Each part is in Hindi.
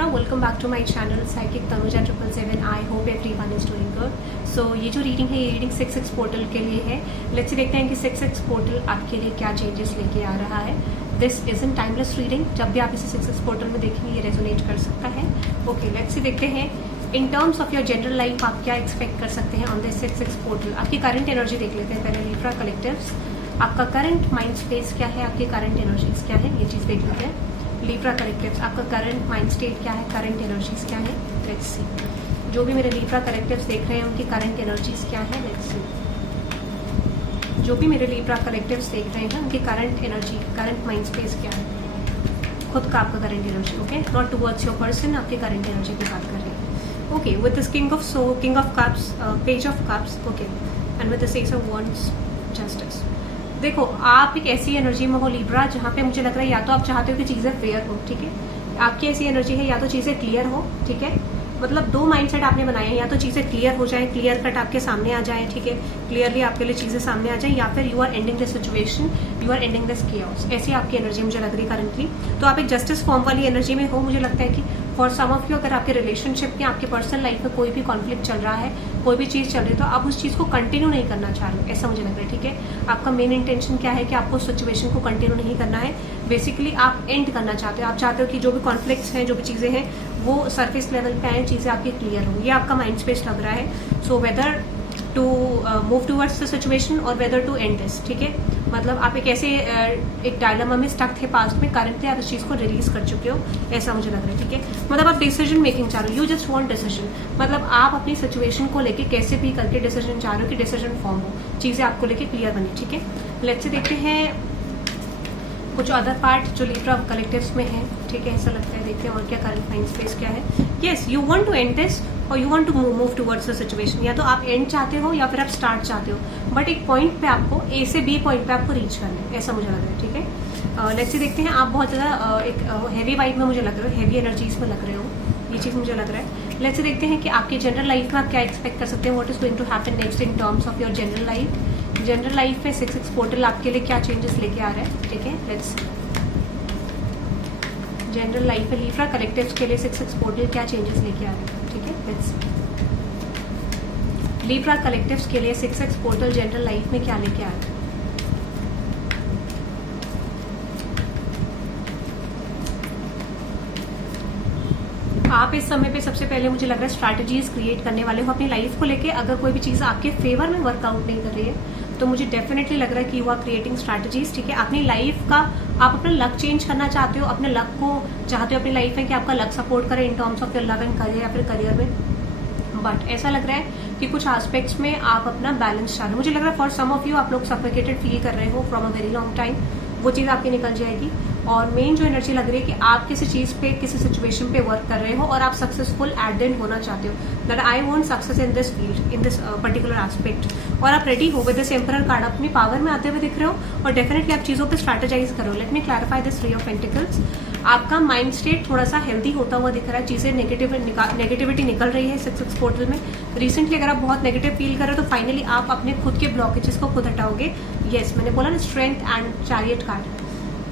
Libra, welcome back to my channel Psychic Tanuja 777. I hope everyone is doing good. So ये जो रीडिंग है ये रीडिंग 6/6 पोर्टल के लिए है. लेट्स देखते हैं कि 6/6 पोर्टल आपके लिए क्या चेंजेस लेके आ रहा है. This is in timeless reading. जब भी आप इसे 6/6 पोर्टल में देखेंगे ये रेजोनेट कर सकता है. ओके, लेट्स देखते हैं in terms of your general life आप क्या एक्सपेक्ट कर सकते हैं ऑन दिस 6/6 पोर्टल. आपकी करंट एनर्जी देख लेते हैं पहले. लिब्रा कलेक्टिव्स, आपका करंट माइंड स्पेस क्या है, आपकी करंट एनर्जीज क्या है, ये चीज देख लेते हैं. लिब्रा कलेक्टिव्स, आपका करंट माइंड स्टेट क्या है, करंट एनर्जीज क्या है. Let's see. जो भी मेरे लिब्रा कलेक्टिव्स देख रहे हैं उनकी करंट एनर्जीज क्या है. Let's see. जो भी मेरे लिब्रा कलेक्टिव्स देख रहे हैं उनकी current energy, current mind space क्या है, खुद का आपका current energy. Okay, not towards your person, आपकी करंट एनर्जी की बात कर रही है. Okay, with this king of cups, page of cups. Okay, and with this S of wands, justice. देखो, आप एक ऐसी एनर्जी में हो लिब्रा जहाँ पे मुझे लग रहा है या तो आप चाहते हो कि चीजें फेयर हो, ठीक है. आपकी ऐसी एनर्जी है या तो चीजें क्लियर हो, ठीक है. मतलब दो माइंडसेट आपने बनाए हैं, या तो चीजें क्लियर हो जाए, क्लियर कट आपके सामने आ जाए, ठीक है, क्लियरली आपके लिए चीजें सामने आ जाए, या फिर you are ending this situation, you are ending this chaos. ऐसी आपकी एनर्जी मुझे लग रही करंटली. तो आप एक जस्टिस फॉर्म वाली एनर्जी में हो. मुझे लगता है कि फॉर सम ऑफ यू अगर आपके रिलेशनशिप में, आपके पर्सनल लाइफ में कोई भी कॉन्फ्लिक्ट चल रहा है, कोई भी चीज चल रही है, तो आप उस चीज को कंटिन्यू नहीं करना चाह रहे हो, ऐसा मुझे लग रहा है, ठीक है. आपका मेन इंटेंशन क्या है कि आपको उस सिचुएशन को कंटिन्यू नहीं करना है. बेसिकली आप एंड करना चाहते हो. आप चाहते हो कि जो भी कॉन्फ्लिक्ट्स हैं, जो भी चीजें हैं, वो सरफेस लेवल पे आए, चीजें आपकी क्लियर हो. ये आपका माइंड स्पेस लग रहा है. So whether to move towards the situation और वेदर टू एंड दिस, ठीक है. मतलब आप एक ऐसे एक डायलेमा में स्टक थे पास्ट में, करंटली आप इस चीज को रिलीज कर चुके हो, ऐसा मुझे लग रहा है, ठीक है. मतलब आप डिसीजन मेकिंग चाह रहे हो, यू जस्ट वांट डिसीजन. मतलब आप अपनी सिचुएशन को लेके कैसे भी करके डिसीजन चाह रहे हो कि डिसीजन फॉर्म हो, चीजें आपको लेके क्लियर बनी, ठीक है. लेट्स से देखते हैं कुछ अदर पार्ट जो लिब्रा कलेक्टिव्स में है, ठीक है. ऐसा लगता है, देखते हैं और क्या करंट माइंड स्पेस क्या है. Yes, you want to end this और you want to move towards the situation. या तो आप एंड चाहते हो या फिर आप स्टार्ट चाहते हो, बट एक पॉइंट पे आपको, ए से बी पॉइंट पे आपको रीच करना है, ऐसा मुझे लग रहा है, ठीक है. लेट्स सी देखते हैं. आप बहुत ज्यादा एक हैवी वाइब में मुझे लग रहे हो, हैवी एनर्जीज में लग रहे हो, ये चीज मुझे लग रहा है. लेट्स सी देखते हैं कि आपकी जनरल लाइफ में आप क्या एक्सपेक्ट कर सकते हैं. What is going to happen next in terms of your general life. General life में 6/6 पोर्टल आपके लिए क्या चेंजेस लेके आ रहा है, ठीक है. लेट्स जनरल लाइफ में लिब्रा कलेक्टिव्स के लिए 6/6 पोर्टल क्या चेंजेस लेके आ रहे हैं, ठीक है. लेट्स लिब्रा कलेक्टिव्स के लिए 6/6 पोर्टल जनरल लाइफ में क्या लेके आ रहे हैं. आप इस समय पे सबसे पहले मुझे लग रहा है स्ट्रैटेजीज क्रिएट करने वाले हो अपनी लाइफ को लेके. अगर कोई भी चीज आपके फेवर में वर्कआउट नहीं कर रही है तो मुझे डेफिनेटली लग रहा है कि यू आर क्रिएटिंग स्ट्रैटेजीज, ठीक है. अपनी लाइफ का आप अपना लक चेंज करना चाहते हो, अपने लक को चाहते हो अपनी लाइफ में कि आपका लक सपोर्ट करे इन terms of your love and career या फिर करियर में. बट ऐसा लग रहा है कि कुछ एस्पेक्ट्स में आप अपना बैलेंस चाह रहे हो. मुझे लग रहा है फॉर सम ऑफ यू आप लोग सफोकेटेड फील कर रहे हो from a very long time. वो चीज आपकी निकल जाएगी. और मेन जो एनर्जी लग रही है कि आप किसी चीज पे, किसी सिचुएशन पे वर्क कर रहे हो और आप सक्सेसफुल एट द एंड होना चाहते हो. That I want success in this field, in this particular aspect. और आप रेडी हो विद दिस एम्परर कार्ड, अपनी पावर में आते हुए दिख रहे हो और डेफिनेटली आप चीजों पे स्ट्रैटेजाइज करो. Late me clarify this 3 of pentacles. आपका माइंड स्टेट थोड़ा सा हेल्दी होता हुआ दिख रहा है. चीजें नेगेटिविटी निकल रही है 6/6 पोर्टल में. रिसेंटली अगर आप बहुत नेगेटिव फील कर रहे हो तो फाइनली आप अपने खुद के ब्लॉकेजेस को खुद हटाओगे. यस, मैंने बोला ना strength and chariot card,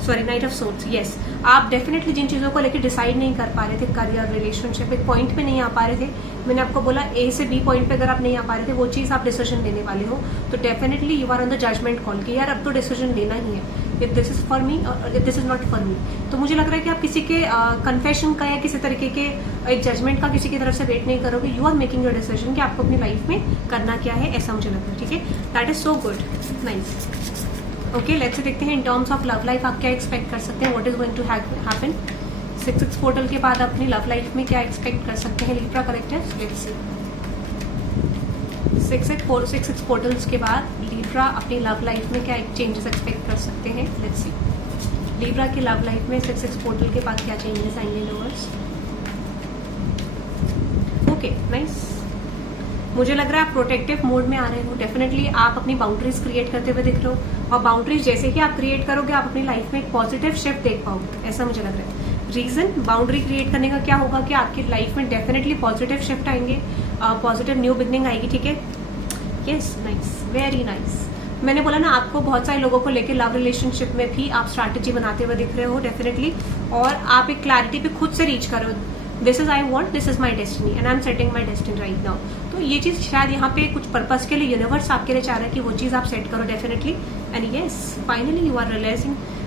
sorry night of swords. Yes, आप डेफिनेटली जिन चीजों को लेकर डिसाइड नहीं कर पा रहे थे, करियर, रिलेशनशिप, एक पॉइंट पे नहीं आ पा रहे थे. मैंने आपको बोला ए से बी पॉइंट पे अगर आप नहीं आ पा रहे थे, वो चीज आप डिसीजन लेने वाले हो. तो definitely you are on the judgement call कि यार अब तो डिसीजन लेना ही है, if this is for me और if this is not for me. तो मुझे लग रहा है कि आप किसी के कन्फेशन का या किसी तरीके के एक जजमेंट का किसी की तरफ से वेट नहीं करोगे. You are making your decision कि आपको अपनी लाइफ में करना क्या है, ऐसा मुझे लग रहा है, ठीक है. That is so good, nice. Okay, let's देखते हैं in terms of love life आप क्या एक्सपेक्ट कर सकते हैं. What is going to happen 6/6 portal के बाद अपनी लव लाइफ में क्या एक्सपेक्ट कर सकते हैं Libra collectives. Let's see. 6/6 portals के बाद लिब्रा अपनी लव लाइफ में क्या चेंजेस एक्सपेक्ट कर सकते हैं. Let's see. लिब्रा की लव लाइफ में 6/6 पोर्टल के बाद क्या चेंजेस आएंगे लवर्स. Okay, nice. मुझे लग रहा है आप प्रोटेक्टिव मोड में आ रहे हो. डेफिनेटली आप अपनी बाउंड्रीज क्रिएट करते हुए दिख रहे हो और बाउंड्रीज जैसे कि आप क्रिएट करोगे आप अपनी लाइफ में एक पॉजिटिव शिफ्ट देख पाओगे, ऐसा मुझे लग रहा है. रीजन बाउंड्री क्रिएट करने का क्या होगा कि आपकी लाइफ में डेफिनेटली पॉजिटिव शिफ्ट आएंगे, पॉजिटिव न्यू बिगनिंग आएगी, ठीक है. Yes, nice, very nice. मैंने बोला ना आपको बहुत सारे लोगों को लेकर लव रिलेशनशिप में भी आप स्ट्रैटेजी बनाते हुए दिख रहे हो डेफिनेटली. और आप एक क्लैरिटी पे खुद से रीच कर रहे हो. This is I want, this is my destiny and I am setting my destiny right now. तो ये चीज शायद यहाँ पे कुछ पर्पस के लिए यूनिवर्स आपके लिए चाह रहा है कि वो चीज आप सेट करो definitely. And yes, finally you are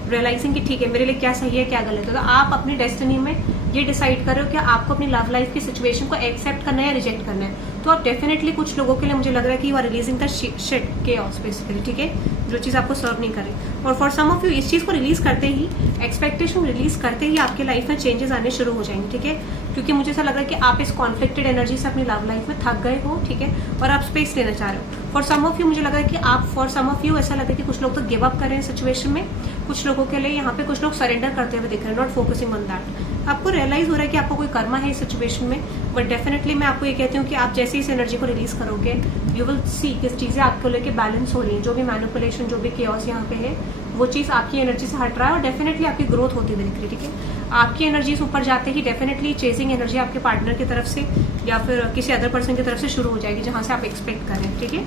realising कि ठीक है मेरे लिए क्या सही है क्या गलत है। तो आप अपनी डेस्टिनी में ये डिसाइड करो कि आपको अपनी लव लाइफ की सिचुएशन को एक्सेप्ट करना है या रिजेक्ट करना है। तो आप डेफिनेटली कुछ लोगों के लिए मुझे लग रहा है कि you are releasing the shit chaos basically, ठीक है, जो चीज आपको सर्व नहीं करे। और फॉर सम ऑफ यू इस चीज को रिलीज करते ही, एक्सपेक्टेशन रिलीज करते ही आपके लाइफ में चेंजेस आने शुरू हो जाएंगे, ठीक है। क्योंकि मुझे ऐसा लग रहा है कि आप इस कॉन्फ्लिक्टेड एनर्जी से अपनी लव लाइफ में थक गए हो, ठीक है, और आप स्पेस लेना चाह रहे हो। फॉर सम ऑफ यू मुझे लग रहा है कि आप, फॉर सम ऑफ यू ऐसा लग रहा है कि कुछ लोग तो गिव अप कर रहे हैं सिचुएशन में, कुछ लोगों के लिए यहाँ पे कुछ लोग सरेंडर करते हुए दिख रहे हैं, नॉट फोकसिंग ऑन दैट। आपको रियलाइज हो रहा है कि आपको कोई कर्मा है इस सिचुएशन में, बट डेफिनेटली मैं आपको ये कहती हूँ कि आप जैसे इस एनर्जी को रिलीज करोगे, यू विल सी किस चीजें आपको लेके बैलेंस हो रही है। जो भी मैनिपुलेशन, जो भी केओस यहाँ पे है, वो चीज आपकी एनर्जी से हट रहा है और डेफिनेटली आपकी ग्रोथ होती हुई दिख रही है, ठीक है। आपकी एनर्जी ऊपर जाते ही डेफिनेटली चेजिंग एनर्जी आपके पार्टनर की तरफ से या फिर किसी अदर पर्सन की तरफ से शुरू हो जाएगी, जहां से आप एक्सपेक्ट कर रहे हैं, ठीक है।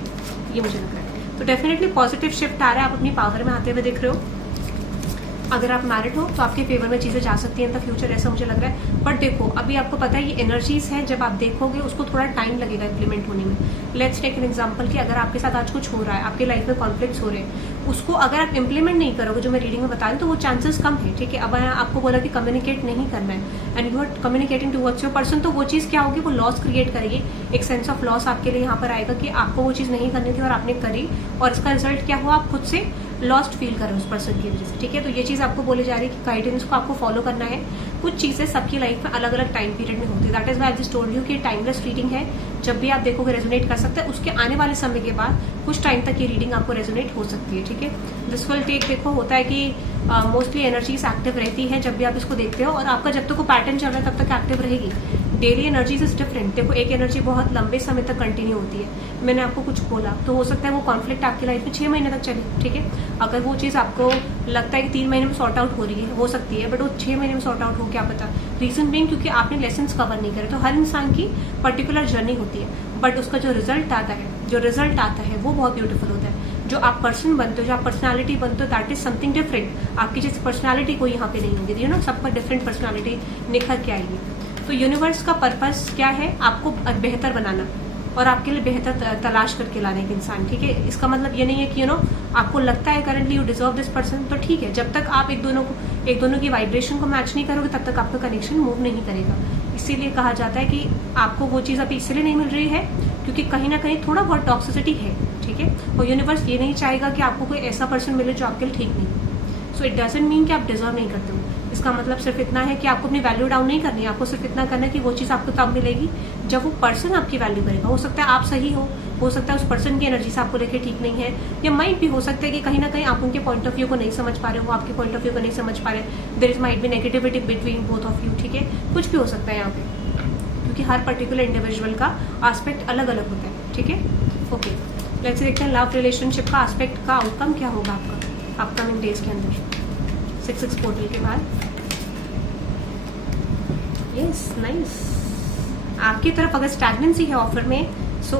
ये मुझे लग रहा है। तो डेफिनेटली पॉजिटिव शिफ्ट आ रहा है, आप अपनी पावर में आते हुए दिख रहे हो। अगर आप मैरिड हो तो आपके फेवर में चीजें जा सकती हैं इन द फ्यूचर, ऐसा मुझे लग रहा है। बट देखो, अभी आपको पता है ये एनर्जीज हैं, जब आप देखोगे उसको थोड़ा टाइम लगेगा इम्प्लीमेंट होने में। लेट्स टेक एन एग्जांपल कि अगर आपके साथ आज कुछ हो रहा है, आपके लाइफ में कॉन्फ्लिक्ट्स हो रहे हैं, उसको अगर आप इम्प्लीमेंट नहीं करोगे, जो मैं रीडिंग में बता रही हूँ, तो वो चांसेस कम है, ठीक है। अब आपको बोला कि कम्युनिकेट नहीं करना है and you are communicating towards your person, तो वो चीज क्या होगी, वो लॉस क्रिएट करेगी। एक सेंस ऑफ लॉस आपके लिए यहाँ पर आएगा कि आपको वो चीज नहीं करनी थी और आपने करी, और इसका रिजल्ट क्या हुआ, आप खुद से लॉस्ट फील कर रहे हो उस पर्सन की वजह से, ठीक है। तो ये चीज आपको बोली जा रही है कि गाइडेंस को आपको फॉलो करना है। कुछ चीजें सबकी लाइफ में अलग अलग टाइम पीरियड में होती है, that is why I just told you कि टाइमलेस रीडिंग है। जब भी आप देखोगे रेजोनेट कर सकते हैं, उसके आने वाले समय के बाद कुछ टाइम तक ये रीडिंग आपको रेजोनेट हो सकती है, ठीक है। दिस विल टेक, देखो होता है कि मोस्टली एनर्जीज एक्टिव रहती है जब भी आप इसको देखते हो, और आपका जब तक वो पैटर्न चल रहा है तब तक एक्टिव रहेगी। Daily energies is different. देखो, एक एनर्जी बहुत लंबे समय तक कंटिन्यू होती है। मैंने आपको कुछ बोला तो हो सकता है वो कॉन्फ्लिक्ट आपकी लाइफ में 6 महीने तक चले, ठीक है। अगर वो चीज आपको लगता है कि 3 महीने में सॉर्ट आउट हो रही है, हो सकती है, बट वो 6 महीने में सॉर्ट आउट हो, क्या पता। रीजन बीइंग क्योंकि आपने लेसन्स कवर नहीं करे। तो हर इंसान की पर्टिकुलर जर्नी होती है, बट उसका जो रिजल्ट आता है वो बहुत ब्यूटीफुल होता है। जो आप पर्सन बनते हो, जो आप पर्सनालिटी बनते हो, दैट इज समथिंग डिफरेंट। आपकी जैसी पर्सनालिटी कोई यहाँ पे नहीं होगी, यू नो, सबका डिफरेंट पर्सनालिटी निखर के आएगी। तो यूनिवर्स का पर्पस क्या है, आपको बेहतर बनाना और आपके लिए बेहतर तलाश करके लाने के इंसान, ठीक है। इसका मतलब ये नहीं है कि यू नो आपको लगता है currently you deserve this person, तो ठीक है, जब तक आप एक दोनों की वाइब्रेशन को मैच नहीं करोगे तब तक आपका कनेक्शन मूव नहीं करेगा। इसीलिए कहा जाता है कि आपको वो चीज अभी इसलिए नहीं मिल रही है क्योंकि कहीं ना कहीं थोड़ा बहुत टॉक्सिसिटी है, ठीक है। और यूनिवर्स ये नहीं चाहेगा कि आपको कोई ऐसा पर्सन मिले जो आपके लिए ठीक नहीं है। सो इट डजंट मीन कि आप डिजर्व नहीं करते हो। इसका मतलब सिर्फ इतना है कि आपको अपनी वैल्यू डाउन नहीं करनी है। आपको सिर्फ इतना करना है कि वो चीज आपको तब मिलेगी जब वो पर्सन आपकी वैल्यू करेगा। हो सकता है आप सही हो सकता है उस पर्सन की एनर्जी से आपको लेके ठीक नहीं है, या माइट भी हो सकता है कि कहीं ना कहीं आप उनके पॉइंट ऑफ व्यू को नहीं समझ पा रहे हो, वो आपके पॉइंट ऑफ व्यू को नहीं समझ पा रहे। There is might be negativity between both of you, ठीक है। कुछ भी हो सकता है यहाँ पे, क्योंकि हर पर्टिकुलर इंडिविजुअल का एस्पेक्ट अलग अलग होता है, ठीक है। ओके, लेट्स देखते हैं लव रिलेशनशिप का एस्पेक्ट का आउटकम क्या होगा आपका अपकमिंग डेज के अंदर 6-6 पोर्टल के बाद। Yes, nice. आपकी तरफ अगर स्टैग्नेंसी है ऑफर में, so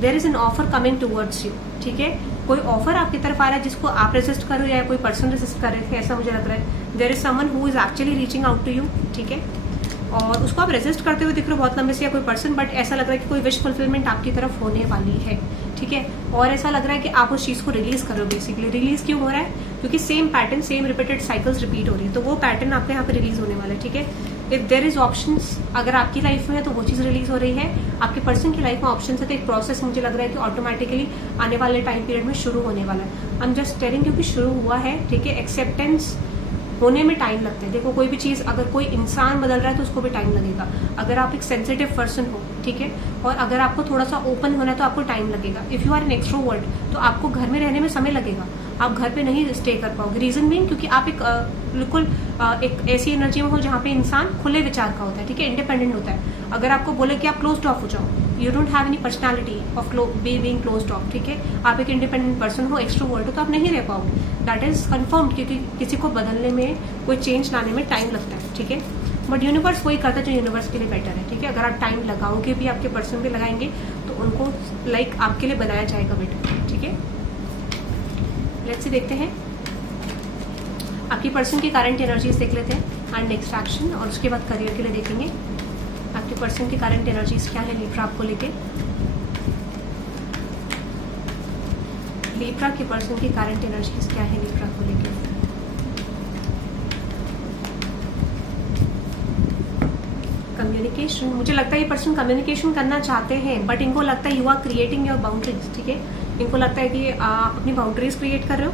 there is an offer coming towards you, ठीक है। कोई ऑफर आपकी तरफ आ रहा है जिसको आप रेजिस्ट करो या कोई पर्सन रेजिस्ट कर रहे थे, ऐसा मुझे लग रहा है। There is someone who is actually reaching out to you, ठीक है, और उसको आप रेजिस्ट करते हुए दिख रहे हो बहुत लंबे से, या कोई पर्सन, बट ऐसा लग रहा है कि कोई विश फुलफिलमेंट आपकी तरफ होने वाली है, ठीक है। और ऐसा लग रहा है कि आप उस चीज को रिलीज करो। बेसिकली रिलीज क्यों हो रहा है, क्योंकि same pattern, same repeated cycles repeat हो रही है, तो वो पैटर्न आपके यहाँ पे रिलीज होने वाला है, ठीक है। इफ देयर इज ऑप्शंस, अगर आपकी लाइफ में है तो वो चीज रिलीज हो रही है। आपके पर्सन की लाइफ में ऑप्शन है तो एक प्रोसेस मुझे लग रहा है कि ऑटोमेटिकली आने वाले टाइम पीरियड में शुरू होने वाला है। आई एम जस्ट टेलिंग क्योंकि शुरू हुआ है, ठीक है। एक्सेप्टेंस होने में टाइम लगता है। देखो, कोई भी चीज, अगर कोई इंसान बदल रहा है तो उसको भी टाइम लगेगा। अगर आप एक सेंसिटिव पर्सन हो, ठीक है, और अगर आपको थोड़ा सा ओपन होना है तो आपको टाइम लगेगा। If you are an extrovert तो आपको घर में रहने में समय लगेगा, आप घर पे नहीं स्टे कर पाओगे। रीजन बीइंग क्योंकि आप एक बिल्कुल एक ऐसी एनर्जी में हो जहाँ पे इंसान खुले विचार का होता है, ठीक है, इंडिपेंडेंट होता है। अगर आपको बोले कि आप क्लोज्ड ऑफ हो जाओ, you don't have any personality of being closed of, ठीक है, आप एक इंडिपेंडेंट पर्सन हो, एक्सट्रोवर्ट हो, तो आप नहीं रह पाओगे। दैट इज कन्फर्म्ड, क्योंकि किसी को बदलने में, कोई चेंज लाने में टाइम लगता है, ठीक है। बट यूनिवर्स वही करता है जो यूनिवर्स के लिए बेटर है, ठीक है। अगर आप टाइम लगाओगे भी, आपके पर्सन भी लगाएंगे, तो उनको लाइक आपके लिए बनाया जाएगा बेटर, ठीक है। लेट्स सी, देखते हैं आपकी पर्सन की करंट एनर्जीज देख लेते हैं एंड नेक्स्ट एक्शन, और उसके बाद करियर के लिए देखेंगे। पर्सन की करंट एनर्जीज क्या है लीब्रा आपको लेके। लीब्रा के पर्सन की करंट एनर्जीज क्या है लीब्रा को लेके। कम्युनिकेशन, मुझे लगता है ये पर्सन कम्युनिकेशन करना चाहते हैं, बट इनको लगता है you are creating your boundaries, ठीक है। इनको लगता है कि आप अपनी बाउंड्रीज क्रिएट कर रहे हो।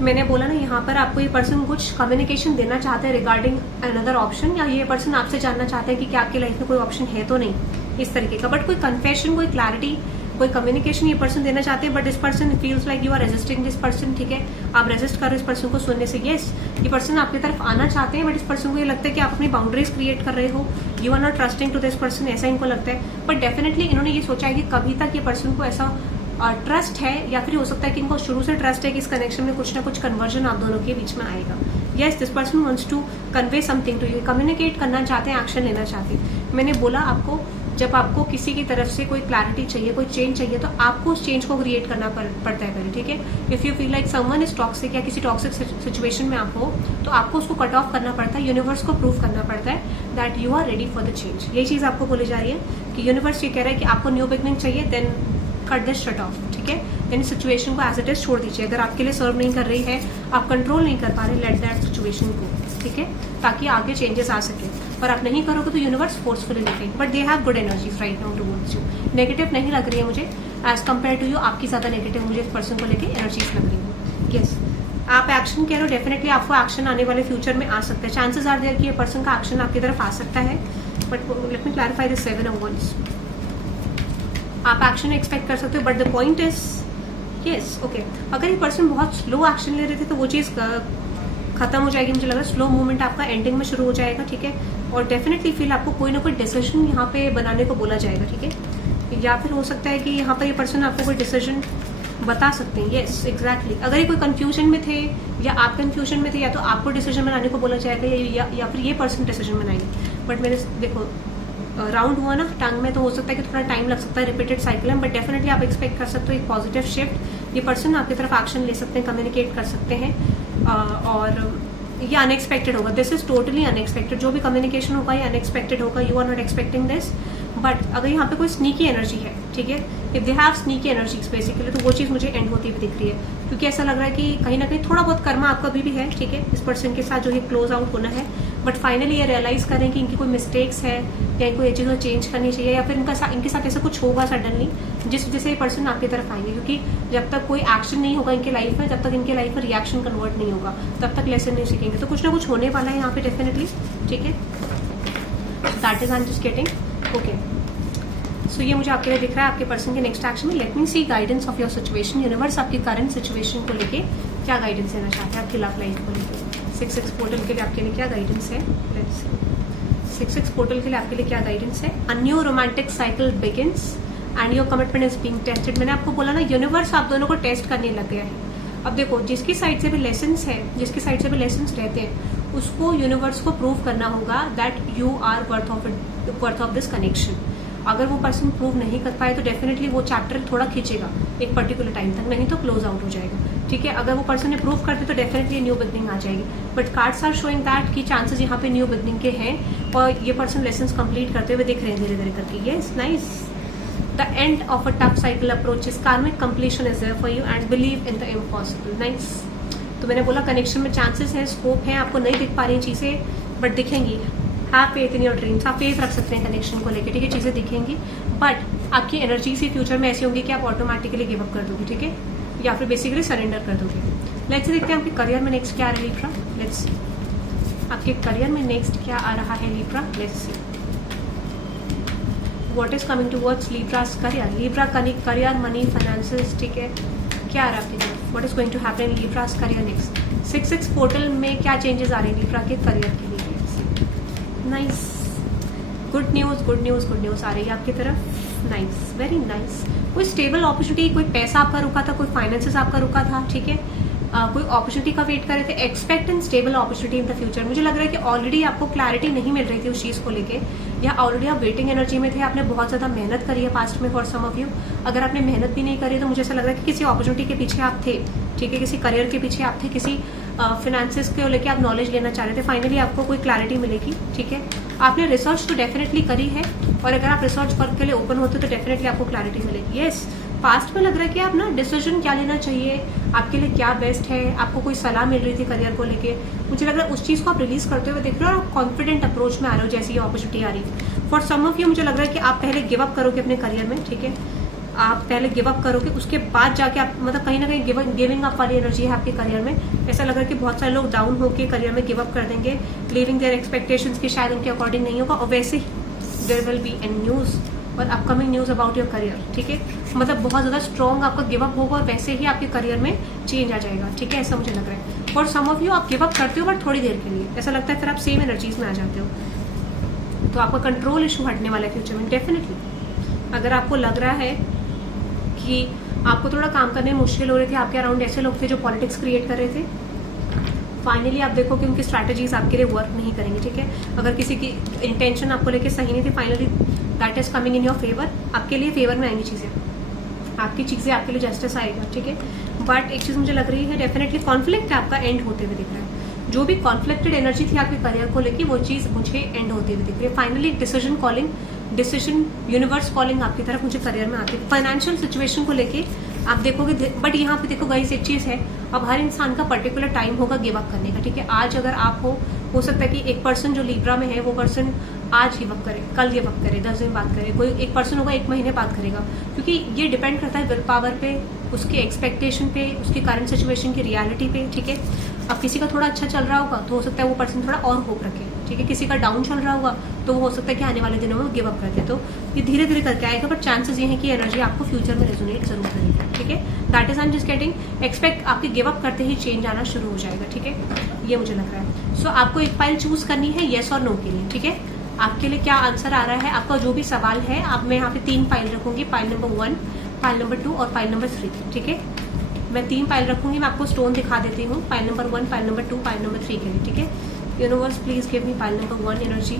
मैंने बोला ना, यहाँ पर आपको ये पर्सन कुछ कम्युनिकेशन देना चाहते हैं रिगार्डिंग अनदर ऑप्शन, या ये पर्सन आपसे जानना चाहते हैं कि क्या आपकी लाइफ में कोई ऑप्शन है तो नहीं, इस तरीके का। बट कोई कन्फेशन, कोई क्लैरिटी, कोई कम्युनिकेशन ये पर्सन देना चाहते हैं, but this person feels like you are resisting this person, ठीक है। आप रेजिस्ट कर रहे हो इस पर्सन को सुनने से। यस, ये पर्सन आपकी तरफ आना चाहते हैं, बट इस पर्सन को ये लगता है कि आप अपनी बाउंड्रीज क्रिएट कर रहे हो, you are not trusting to this person, ऐसा इनको लगता है। बट डेफिनेटली इन्होंने ये सोचा है कि कभी तक ये पर्सन को ऐसा ट्रस्ट है, या फिर हो सकता है कि इनको शुरू से ट्रस्ट है कि इस कनेक्शन में कुछ ना कुछ कन्वर्जन आप दोनों के बीच में आएगा। Yes, this person wants to convey something to you, communicate करना चाहते हैं, एक्शन लेना चाहते हैं। मैंने बोला आपको, जब आपको किसी की तरफ से कोई क्लैरिटी चाहिए, कोई चेंज चाहिए, तो आपको उस चेंज को क्रिएट करना पड़ता है पहले, ठीक है। If you feel like someone is toxic, या किसी टॉक्सिक सिचुएशन में आप हो, तो आपको उसको कट ऑफ करना पड़ता है, यूनिवर्स को प्रूव करना पड़ता है that you are ready for the change. ये चीज आपको बोली जा रही है कि यूनिवर्स ये कह रहा है कि आपको न्यू बिगनिंग चाहिए, then cut this shut off, ठीक है। यानी सिचुएशन को एज इट इज छोड़ दीजिए। अगर आपके लिए सर्व नहीं कर रही है, आप कंट्रोल नहीं कर पा रहे, लेट दैट सिचुएशन को, ठीक है, ताकि आगे चेंजेस आ सके। पर आप नहीं करोगे तो यूनिवर्स फोर्सफुली लिखेंगे, but they have good energies right now towards you. Negative नहीं लग रही है मुझे एज कम्पेयर टू यू, आपकी ज्यादा नेगेटिव मुझे इस पर्सन को लेके एनर्जीज लग रही है। यस, आप एक्शन कह रहे हो, डेफिनेटली आपको एक्शन आने वाले फ्यूचर में आ सकता है। चांसेस आर देयर कि ये पर्सन का एक्शन आपकी तरफ आ सकता है, but let me clarify the 7 of wands. आप एक्शन एक्सपेक्ट कर सकते हो, but the point is yes, okay, अगर ये पर्सन बहुत स्लो एक्शन ले रहे थे तो वो चीज खत्म हो जाएगी। मुझे लग रहा है स्लो मूवमेंट आपका एंडिंग में शुरू हो जाएगा, ठीक है। और डेफिनेटली फील आपको कोई ना कोई डिसीजन यहाँ पे बनाने को बोला जाएगा, ठीक है। या फिर हो सकता है कि यहाँ पर ये पर्सन आपको कोई डिसीजन बता सकते हैं। Yes, exactly. अगर ये कोई कंफ्यूजन में थे, या आप कंफ्यूजन में थे, या तो आपको डिसीजन बनाने को बोला जाएगा, या फिर ये पर्सन डिसीजन बनाएंगे। बट मैंने देखो राउंड हुआ ना टंग में, तो हो सकता है कि थोड़ा टाइम लग सकता है, रिपीटेड साइकिल है, बट डेफिनेटली आप एक्सपेक्ट कर सकते हो एक पॉजिटिव शिफ्ट। ये पर्सन आपकी तरफ एक्शन ले सकते हैं, कम्युनिकेट कर सकते हैं, और ये अनएक्सपेक्टेड होगा। This is totally unexpected. जो भी कम्युनिकेशन होगा ये अनएक्सपेक्टेड होगा, you are not expecting this. But अगर यहाँ पे कोई स्नीकी एनर्जी है, ठीक है, if they have sneaky energies basically, तो वो चीज मुझे एंड होती हुई दिख रही है, क्योंकि ऐसा लग रहा है कि कहीं ना कहीं थोड़ा बहुत कर्मा आपका भी है, ठीक है, इस पर्सन के साथ जो ये क्लोज आउट होना है। बट फाइनली ये रियलाइज करें कि इनकी कोई मिस्टेक्स है, या इनको ये चीज़ चेंज करनी चाहिए, या फिर इनके साथ ऐसा कुछ होगा सडनली जिस वजह से ये पर्सन आपकी तरफ आएंगे। क्योंकि जब तक कोई एक्शन नहीं होगा इनके लाइफ में, जब तक इनके लाइफ में रिएक्शन कन्वर्ट नहीं होगा, तब तक लेसन नहीं सीखेंगे। तो कुछ ना कुछ होने वाला है यहाँ पे डेफिनेटली, ठीक है। That is I am just getting, okay. So ये मुझे आपके लिए दिख रहा है आपके पर्सन के नेक्स्ट एक्शन में। Let me see guidance of your situation. Universe आपकी करंट सिचुएशन को लेके क्या गाइडेंस देना चाहते हैं, आपकी लव लाइफ को लेके। 6-6 पोर्टल के लिए आपके लिए क्या गाइडेंस है। 6-6 पोर्टल के लिए आपके लिए क्या गाइडेंस है। A new romantic cycle begins and your commitment is being tested. मैंने आपको बोला ना, यूनिवर्स आप दोनों को टेस्ट करने लग गया है। अब देखो, जिसकी साइड से भी लेसन्स है, जिसकी साइड से भी लेसन्स रहते हैं, उसको यूनिवर्स को प्रूव करना होगा that you are worth of this connection. अगर वो पर्सन प्रूव नहीं कर पाए तो डेफिनेटली वो चैप्टर थोड़ा खींचेगा एक पर्टिकुलर टाइम तक, नहीं तो क्लोज आउट हो जाएगा, ठीक है। अगर वो पर्सन ने प्रूव कर दे तो डेफिनेटली न्यू बिगनिंग आ जाएगी। But cards are showing that कि चांसेस यहाँ पे न्यू बिगनिंग के हैं, और ये पर्सन लेसन्स कंप्लीट करते हुए दिख रहे हैं धीरे धीरे करके। Yes, nice. The end of a tough cycle approach is karmic completion is there for you and believe in the impossible. Nice. तो मैंने बोला कनेक्शन में चांसेस है, स्कोप है, आपको नहीं दिख पा रही चीजें बट दिखेंगी। Have faith in your dreams. आप फेथ रख सकते हैं कनेक्शन को लेकर, ठीक है। चीजें दिखेंगी, बट आपकी एनर्जी से फ्यूचर में ऐसी होंगी कि आप ऑटोमेटिकली गिव अप कर दोगे, ठीक है, या फिर बेसिकली सरेंडर कर दोगे। लेट्स देखते हैं आपके करियर में नेक्स्ट क्या आ रहा है लीब्रा। लेट्स आपके करियर में नेक्स्ट क्या आ रहा है Libra. Let's see what is coming towards Libra's career. Libra career, money, finances, ठीक है, क्या आ रहा है आपकी तरफ। What is going to happen in Libra's career next. 6-6 portal में क्या चेंजेस आ रहे हैं लीब्रा के करियर के लिए। Nice, good news, good news, good news आ रही है आपकी तरफ। Nice, very nice. कोई स्टेबल अपॉर्चुनिटी, कोई पैसा आपका रुका था, कोई फाइनेंसेस आपका रुका था, ठीक है, कोई अपॉर्चुनिटी का वेट कर रहे थे। Expect and stable opportunity in the future. मुझे लग रहा है कि ऑलरेडी आपको क्लैरिटी नहीं मिल रही थी उस चीज को लेके, या ऑलरेडी आप वेटिंग एनर्जी में थे, आपने बहुत ज्यादा मेहनत करी है पास्ट में फॉर सम ऑफ यू। अगर आपने मेहनत भी नहीं करी तो मुझे ऐसा लग रहा है कि किसी अपॉर्चुनिटी के पीछे आप थे, ठीक है, किसी करियर के पीछे आप थे, किसी फिनेंसेस को लेके आप नॉलेज लेना चाह रहे थे, फाइनली आपको कोई क्लैरिटी मिलेगी, ठीक है। आपने रिसर्च तो डेफिनेटली करी है, और अगर आप रिसर्च वर्क के लिए ओपन होते तो डेफिनेटली आपको क्लैरिटी मिलेगी। यस, पास्ट में लग रहा है कि आप ना डिसीजन क्या लेना चाहिए, आपके लिए क्या बेस्ट है, आपको कोई सलाह मिल रही थी करियर को लेके, मुझे लग रहा है उस चीज को आप रिलीज करते हुए देख रहे हो और आप कॉन्फिडेंट अप्रोच में आ रहे हो जैसी ये अपॉर्चुनिटी आ रही है। फॉर सम ऑफ यू मुझे लग रहा है कि आप पहले गिव अप करोगे अपने करियर में, ठीक है। आप पहले गिव अप करोगे, उसके बाद जाके आप मतलब कहीं ना कहीं गिविंग अप वाली एनर्जी है आपके करियर में। ऐसा लग रहा है कि बहुत सारे लोग डाउन होकर करियर में गिव अप कर देंगे, लिविंग देयर एक्सपेक्टेशंस की शायद उनके अकॉर्डिंग नहीं होगा, और वैसे ही there will be an news और upcoming news about your career, ठीक है। मतलब बहुत ज्यादा स्ट्रॉन्ग आपका गिव अप होगा और वैसे ही आपके करियर में चेंज आ जाएगा, ठीक है। ऐसा मुझे लग रहा है। फॉर सम ऑफ यू आप गिव अप करते हो बट थोड़ी देर के लिए, ऐसा लगता है फिर आप सेम एनर्जीज में आ जाते हो, तो आपका कंट्रोल इशू हटने वाला है फ्यूचर में डेफिनेटली। अगर आपको लग रहा है कि आपको थोड़ा काम करने में मुश्किल हो रही थी, आपके अराउंड ऐसे लोग थे जो पॉलिटिक्स क्रिएट कर रहे थे, फाइनली आप देखो कि उनकी स्ट्रैटेजीज आपके लिए वर्क नहीं करेंगी, ठीक है। अगर किसी की इंटेंशन आपको लेके सही नहीं थी, finally that is coming in your favour, आपके लिए फेवर में आएंगी चीजें, आपकी चीजें आपके लिए जस्टिस आएगा, ठीक है। बट एक चीज मुझे लग रही है, डेफिनेटली कॉन्फ्लिक्ट आपका एंड होते हुए दिख रहा है। जो भी कॉन्फ्लिक्टेड एनर्जी थी आपके करियर को लेके, वो चीज मुझे एंड होते हुए दिख रही है। फाइनली डिसीजन यूनिवर्स कॉलिंग आपकी तरफ मुझे करियर में आती है। फाइनेंशियल सिचुएशन को लेके आप देखोगे, बट यहाँ पे देखो गाइस एक चीज है, अब हर इंसान का पर्टिकुलर टाइम होगा गिव अप करने का, ठीक है। आज अगर आप हो सकता है कि एक पर्सन जो लिब्रा में है वो पर्सन आज गिव अप करे, कल गिव अप करे, 10 दिन बाद करे, कोई एक पर्सन होगा 1 महीने बाद करेगा, क्योंकि ये डिपेंड करता है विल पावर पे, उसके एक्सपेक्टेशन पे, उसकी करंट सिचुएशन की रियलिटी पे, ठीक है। अब किसी का थोड़ा अच्छा चल रहा होगा तो हो सकता है वो पर्सन थोड़ा और होप रखे, ठीक है। किसी का डाउन चल रहा होगा तो वो हो सकता है कि आने वाले दिनों में गिव अप कर दे, तो ये धीरे धीरे करके आएगा, बट चांसेस ये है कि एनर्जी आपको फ्यूचर में रेजोनेट जरूर करेगी, ठीक है। That is I am just getting expect आपके गिव अप करते ही चेंज आना शुरू हो जाएगा, ठीक है। ये मुझे लग रहा है। सो आपको एक फाइल चूज करनी है येस और नो के लिए, ठीक है। आपके लिए क्या आंसर आ रहा है, आपका जो भी सवाल है, आप मैं यहाँ पे 3 फाइल रखूंगी, फाइल नंबर 1, फाइल नंबर 2 और फाइल नंबर 3, ठीक है। मैं 3 फाइल रखूंगी, मैं आपको स्टोन दिखा देती हूँ, file number 1, file number 2, file number 3 के लिए, ठीक है। Universe please give me file number 1 energy.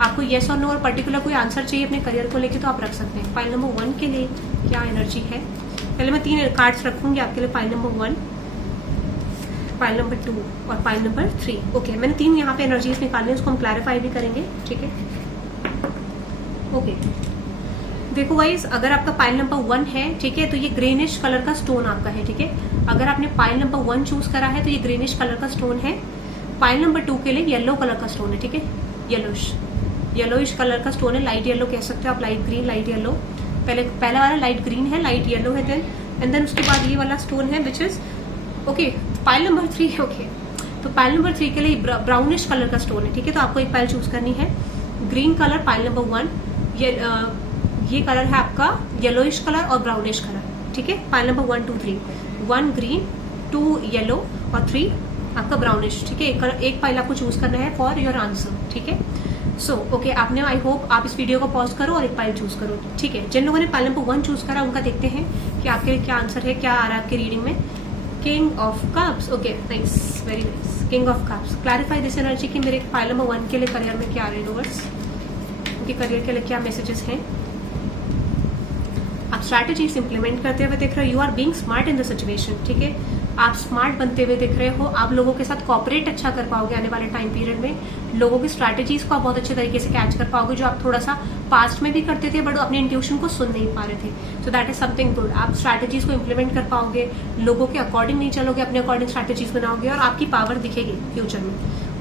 आपको येस और नो और पर्टिकुलर कोई आंसर चाहिए अपने करियर को लेके तो आप रख सकते हैं। फाइल नंबर 1 के लिए क्या एनर्जी है, पहले मैं 3 कार्ड्स रखूंगी आपके लिए, फाइल नंबर 1, फाइल नंबर 2 और फाइल नंबर 3। ओके, मैंने 3 यहाँ पे एनर्जीज निकालनी है, उसको हम क्लैरिफाई भी करेंगे, ठीक है। ओके, देखो गाइस, अगर आपका पाइल नंबर 1 है, ठीक है, तो ये ग्रीनिश कलर का स्टोन आपका है, ठीक है। अगर आपने पाइल नंबर 1 चूज करा है तो ये ग्रीनिश कलर का स्टोन है। पाइल नंबर 2 के लिए येलो कलर का स्टोन है, ठीक है, येलोइश कलर का स्टोन है, लाइट येलो कह सकते हो आप, लाइट ग्रीन, लाइट येलो। पहला वाला लाइट ग्रीन है, लाइट येलो है, देन उसके बाद ये वाला स्टोन है which is okay pile number 3, okay. तो पाइल नंबर 3 के लिए ब्राउनिश कलर का स्टोन है, ठीक है। तो आपको एक पाइल चूज करनी है, ग्रीन कलर पाइल नंबर 1, ये कलर है आपका येलोइश कलर और ब्राउनिश कलर, ठीक है। पाइल नंबर 1, 2, 3, 1 ग्रीन, 2 येलो और 3 आपका ब्राउनिश, ठीक है। एक पाइल आपको चूज करना है फॉर योर आंसर, ठीक है। सो ओके, आपने आई होप आप इस वीडियो को पॉज करो और एक पाइल चूज करो, ठीक है। जिन लोगों ने पाइल नंबर 1 चूज करा उनका देखते हैं कि आपके लिए क्या आंसर है, क्या आ रहा है आपकी रीडिंग में। King of cups, okay, nice, very nice. King of cups, clarify this energy कि मेरे पाइल नंबर 1 के लिए करियर में क्या आ रहे हैं यूनिवर्स, उनके करियर के लिए क्या मैसेजेस हैं। आप स्ट्रैटेजीज इंप्लीमेंट करते हुए दिख रहे हो, you are being smart in the situation, ठीक है। आप स्मार्ट बनते हुए दिख रहे हो, आप लोगों के साथ कॉपरेट अच्छा कर पाओगे आने वाले टाइम पीरियड में, लोगों की स्ट्रैटेजीज को आप बहुत अच्छे तरीके से कैच कर पाओगे, जो आप थोड़ा सा पास्ट में भी करते थे बट अपने इंट्यूशन को सुन नहीं पा रहे थे। So that is something good. आप स्ट्रैटेजीज को इंप्लीमेंट कर पाओगे, लोगों के अकॉर्डिंग नहीं चलोगे, अपने अकॉर्डिंग स्ट्रैटेजीज बनाओगे और आपकी पावर दिखेगी फ्यूचर में,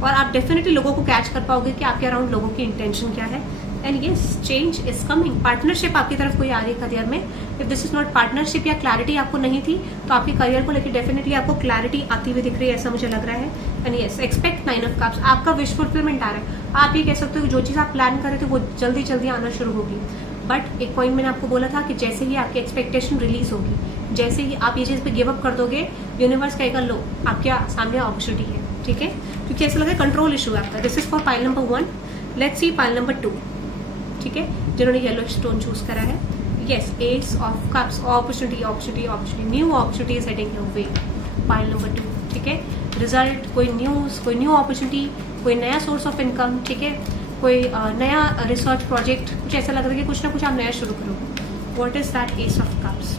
और आप डेफिनेटली लोगों को कैच कर पाओगे कि आपके अराउंड लोगों की इंटेंशन क्या है। And yes, change is coming. Partnership आपकी तरफ कोई आ रही है करियर में। If this is not partnership या क्लैरिटी आपको नहीं थी तो आपके करियर को लेकर डेफिनेटली आपको क्लैरिटी आती हुई दिख रही है, ऐसा मुझे लग रहा है। And yes, expect 9 of cups, आपका विश फुलफिलमेंट आ रहा है। आप ये कह सकते हो कि जो चीज आप प्लान कर रहे थे वो जल्दी जल्दी आना शुरू होगी। बट एक पॉइंट मैंने आपको बोला था कि जैसे ही आपकी एक्सपेक्टेशन रिलीज होगी, जैसे ही आप ये चीज पे गिव अप कर दोगे, यूनिवर्स कहेगा लो आपके सामने अपॉर्चुनिटी है, ठीक है। क्योंकि ऐसा लगा कंट्रोल इशू है आपका। This is for pile number 1। Let's see pile number 2, ठीक है, जिन्होंने येलो स्टोन चूज करा है। Yes, S of cups, opportunity, opportunity, opportunity, new opportunity is heading your way. Pile number 2, ठीक है, रिजल्ट, कोई न्यूज, कोई न्यू अपॉर्चुनिटी, कोई नया सोर्स ऑफ इनकम, ठीक है, कोई नया रिसर्च प्रोजेक्ट, कुछ ऐसा लग रहा है कि कुछ ना कुछ आप नया शुरू करोगे। What is that S of cups?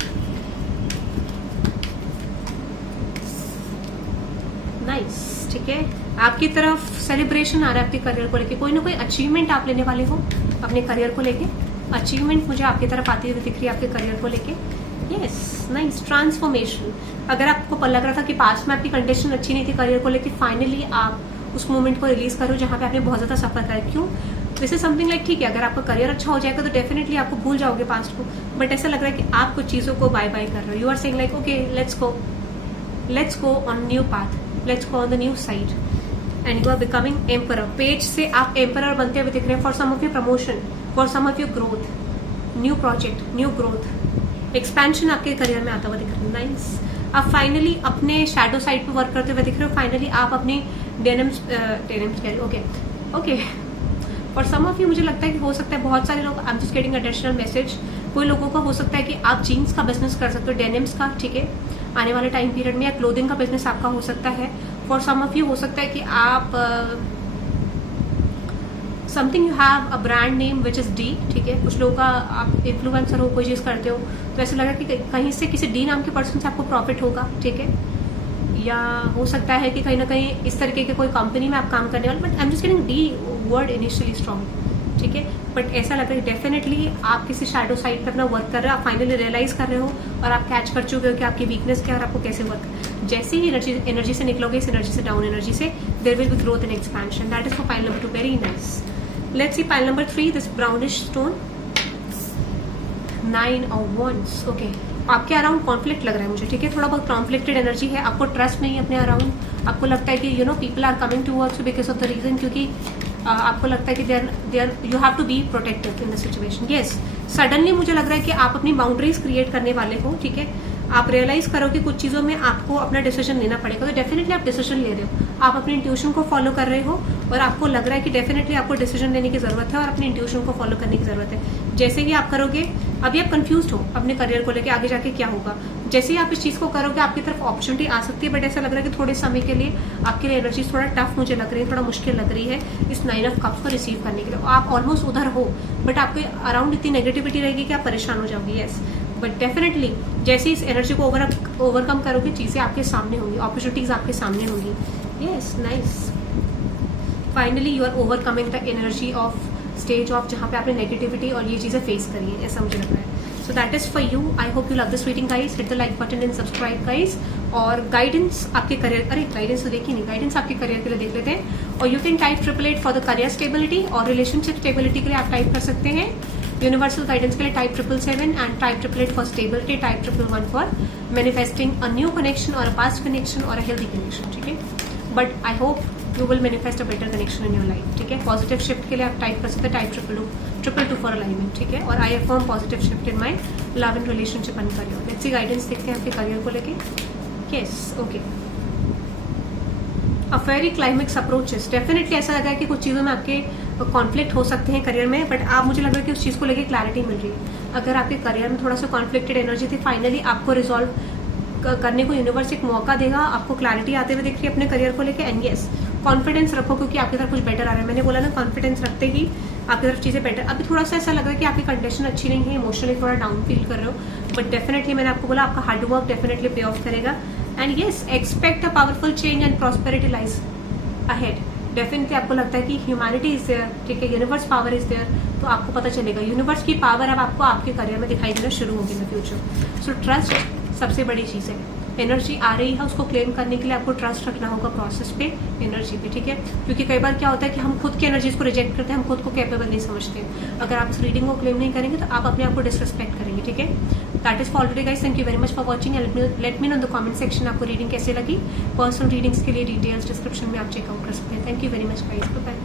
Nice, ठीक है। आपकी तरफ सेलिब्रेशन आ रहा है आपके करियर को लेके, कोई ना कोई अचीवमेंट आप लेने वाले हो अपने करियर को लेके। अचीवमेंट मुझे आपकी तरफ आती हुई दिख रही है आपके करियर को लेके। Yes, nice, transformation. अगर आपको लग रहा था कि पास्ट में आपकी कंडीशन अच्छी नहीं थी करियर को लेके, फाइनली आप उस मोमेंट को रिलीज करो जहां पे आपने बहुत ज्यादा सफर करा। क्यों? दिस इज समथिंग लाइक, ठीक है, अगर आपका करियर अच्छा हो जाएगा तो डेफिनेटली आपको भूल जाओगे पास्ट को, बट ऐसा लग रहा है कि आप कुछ चीजों को बाय बाय कर रहे हो। You are saying like okay, let's go on new path, let's go on the new side, and you are becoming emperor. Page से आप एम्परर बनते हुए दिख रहे हैं for some of your promotion, for some of your growth, new project, new growth, expansion आपके करियर में आता हुआ दिख रहा है। नाइस, आप फाइनली अपने शैडो साइड पे वर्क करते हुए दिख रहे हो। फाइनली आप अपनी denims okay for some of you मुझे लगता है कि हो सकता है बहुत सारे लोग, आई am just getting additional message, कोई लोगों का हो सकता है कि आप जीन्स का बिजनेस कर सकते हो, डेनिम्स का, ठीक है, आने वाले टाइम पीरियड में, या क्लोथिंग का बिजनेस आपका हो सकता है। फॉर सम ऑफ यू हो सकता है कि आप something you have a brand name which is D, ठीक है। कुछ लोगों का आप इन्फ्लुएंसर हो, कोई चीज करते हो तो ऐसा लगा कि कहीं से किसी डी नाम के पर्सन से आपको प्रॉफिट होगा, ठीक है। या हो सकता है कि कहीं ना कहीं इस तरीके के कोई कंपनी में आप काम करने वाले, but I am just getting D word initially strong, ठीक है। बट ऐसा लग रहा है डेफिनेटली आप किसी शैडो साइड पे अपना वर्क कर रहे हो, आप फाइनली रियलाइज कर रहे हो और आप कैच कर चुके हो कि आपकी वीकनेस क्या है और आपको कैसे वर्क। जैसे ही एनर्जी से निकलोगे, इस एनर्जी से डाउन एनर्जी से, there will be growth and expansion. That is for pile number 2, very nice. Let's see pile number 3, this brownish stone, 9 of wands, okay. आपके अराउंड कॉन्फ्लिक्ट लग रहा है मुझे, ठीक है, थोड़ा बहुत कॉन्फ्लिक्टेड एनर्जी है, आपको ट्रस्ट नहीं है अपने अराउंड, आपको लगता है कि people are coming towards you because of the reason, क्योंकि आपको लगता है कि there you have to be protective in the situation. Yes, suddenly मुझे लग रहा है कि आप अपनी बाउंड्रीज क्रिएट करने वाले हो, ठीक है। आप रियलाइज करो कि कुछ चीजों में आपको अपना डिसीजन लेना पड़ेगा, तो डेफिनेटली आप डिसीजन ले रहे हो, आप अपनी इंट्यूशन को फॉलो कर रहे हो और आपको लग रहा है कि डेफिनेटली आपको डिसीजन लेने की जरूरत है और अपनी इंट्यूशन को फॉलो करने की जरूरत है। जैसे ही आप करोगे, अभी आप कंफ्यूज हो अपने करियर को लेकर आगे जाके क्या होगा, जैसे ही आप इस चीज को करोगे आपकी तरफ अपॉर्चुनिटी आ सकती है, बट ऐसा लग रहा है कि थोड़े समय के लिए आपके लिए एनर्जी थोड़ा टफ मुझे लग रही है, थोड़ा मुश्किल लग रही है इस 9 ऑफ कप्स को रिसीव करने के लिए। आप ऑलमोस्ट उधर हो, बट आपके अराउंड इतनी नेगेटिविटी रहेगी कि आप परेशान हो जाओगे। यस, बट डेफिनेटली जैसे इस एनर्जी को ओवरकम करोगे, चीजें आपके सामने होंगी, अपॉर्चुनिटीज आपके सामने होंगी। Yes, nice, finally you are overcoming the energy of stage of जहां पे आपने नेगेटिविटी और ये चीजें फेस करी है, ऐसा मुझे लग रहा है। So that is for you. I hope you love this reading, guys. Hit the like button and subscribe, guys. और गाइडेंस आपके करियर, अरे गाइडेंस तो देखी नहीं, गाइडेंस आपके करियर के लिए देख लेते हैं। और you can type 888 for the career stability, और रिलेशनशिप स्टेबिलिटी के लिए आप टाइप कर सकते हैं। यूनिवर्सल गाइडेंस के लिए type 777 and type 888 for stability, type 111 for manifesting a new connection और अ पास्ट कनेक्शन और अ हेल्दी कनेक्शन, ठीक है। But I hope you will manifest a better connection in your life, ठीक है। पॉजिटिव शिफ्ट के लिए आप टाइप कर सकते हैं टाइप 222 फॉर अलाइनमेंट, ठीक है। और I affirm positive shift in my love and relationship and career. Let's see guidance देखते हैं आपके करियर को लेके। Yes, okay, a fairy climax approaches, definitely ऐसा लगा है कि कुछ चीजों में आपके कॉन्फ्लिक्ट हो सकते हैं करियर में, बट आप मुझे लग रहा है कि उस चीज को लेकर क्लैरिटी मिल रही है। अगर आपके करियर में थोड़ा सा कॉन्फ्लिक्टेड एनर्जी थी, फाइनली आपको रिजॉल्व करने को यूनिवर्स एक मौका देगा, आपको क्लैरिटी आते हुए दिख रही है अपने करियर को लेकर। एंड यस, कॉन्फिडेंस रखो क्योंकि आपकी तरफ कुछ बेटर आ रहा है। मैंने बोला ना, कॉन्फिडेंस रखते ही आपकी तरफ चीजें बेटर। अभी थोड़ा सा ऐसा लग रहा है कि आपकी कंडीशन अच्छी नहीं है, इमोशनली थोड़ा डाउन फील कर रहे हो, बट डेफिनेटली मैंने आपको बोला आपका hard work definitely pay off करेगा। And yes, expect a powerful change and prosperity lies ahead. Definitely आपको लगता है कि ह्यूमैनिटी इज देयर, ठीक है, यूनिवर्स पावर इज देयर, तो आपको पता चलेगा यूनिवर्स की पावर अब आपको आपके करियर में दिखाई देना शुरू होगी इन फ्यूचर। सो ट्रस्ट सबसे बड़ी चीज है। एनर्जी आ रही है, उसको क्लेम करने के लिए आपको ट्रस्ट रखना होगा प्रोसेस पे, एनर्जी पे, ठीक है। क्योंकि कई बार क्या होता है कि हम खुद की एनर्जीज को रिजेक्ट करते हैं, हम खुद को कैपेबल नहीं समझते। अगर आप इस रीडिंग को क्लेम नहीं करेंगे तो आप अपने आप को डिसरिस्पेक्ट करेंगे, ठीक है। That is for today guys, thank you very much for watching. Let me know in the comment section आपको रीडिंग कैसे लगी। पर्सनल रीडिंग्स के लिए डिटेल्स डिस्क्रिप्शन में आप चेकआउट कर सकते हैं। Thank you very much guys, bye bye.